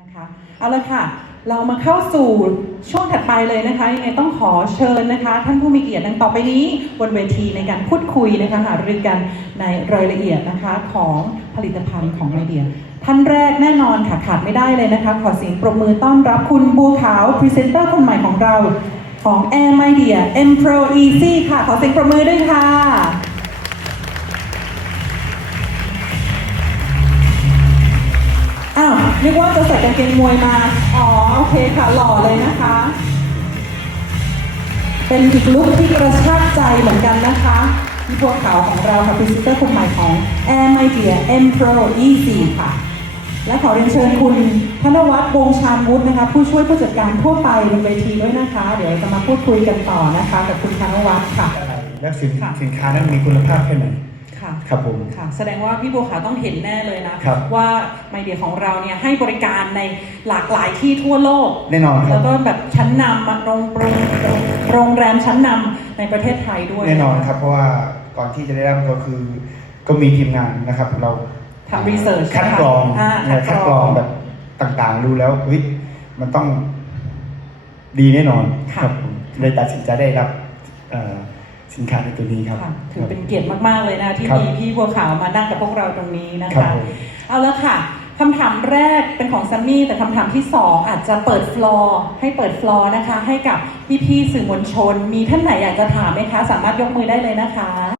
นะคะเอาละค่ะ เรามาเข้าสู่ช่วงถัดไปเลยนะคะ ยังไงต้องขอเชิญนะคะ ท่านผู้มีเกียรติดังต่อไปนี้บนเวทีในการพูดคุยนะคะหารือกันในรายละเอียดนะคะของผลิตภัณฑ์ของไมเดีย ท่านแรกแน่นอนค่ะขาดไม่ได้เลยนะคะ ขอเสียงปรบมือต้อนรับคุณบัวขาวพรีเซนเตอร์คนใหม่ของเราของ Air m y d e a M Pro Easy ค่ะ ขอเสียงปรบมือด้วยค่ะ นึกว่าจะใส่กางเกงมวยมา อ๋อ โอเคค่ะ หล่อเลยนะคะ เป็นอีกลุคที่กระชากใจเหมือนกันนะคะที่พวกเขาของเราค่ะพรีเซนเตอร์คนใหม่ของ Air My Dear M Pro Easy ค่ะ และขอเรียนเชิญคุณธนวัฒน์วงชาญวุฒินะคะ ผู้ช่วยผู้จัดการทั่วไปบนเวทีด้วยนะคะ เดี๋ยวจะมาพูดคุยกันต่อนะคะ กับคุณธนวัฒน์ค่ะอะไรและสินค่ะสินค้านั้นมีคุณภาพแค่ไหน ค่ะครับผม ค่ะ แสดงว่าพี่บัวขาวต้องเห็นแน่เลยนะ ครับ ว่าไมเดียของเราเนี่ยให้บริการในหลากหลายที่ทั่วโลก แน่นอนครัแล้บ วก็แบบชั้นนำอะโรงโรงโรงแรมชั้นนำในประเทศไทยด้วยแน่นอนครับ เพราะว่าก่อนที่จะได้รับก็คือ ก็มีทีมงานนะครับ เราทำ research คัดกรองอ่าเอ่อคัคัดดกกรรอองงแบบต่างๆ ดูแล้วเฮ้ยมันต้องดีแน่นอนค่ะครับผมเลยตัดสินใจได้รับเอ่อ สินค้าในตัวนี้ครับค่ะถือเป็นเกียรติมากๆเลยนะที่ครับมีพี่บัวขาวมานั่งกับพวกเราตรงนี้นะครัคะบผมเอาละค่ะคำถามแรกเป็นของซัมมี่แต่คำถามที่สองอาจจะเปิดฟลอร์ให้เปิดฟลอร์นะคะ ให้กับพี่ๆสื่อมวลชน มีท่านไหนอยากจะถามไหมคะ สามารถยกมือได้เลยนะคะ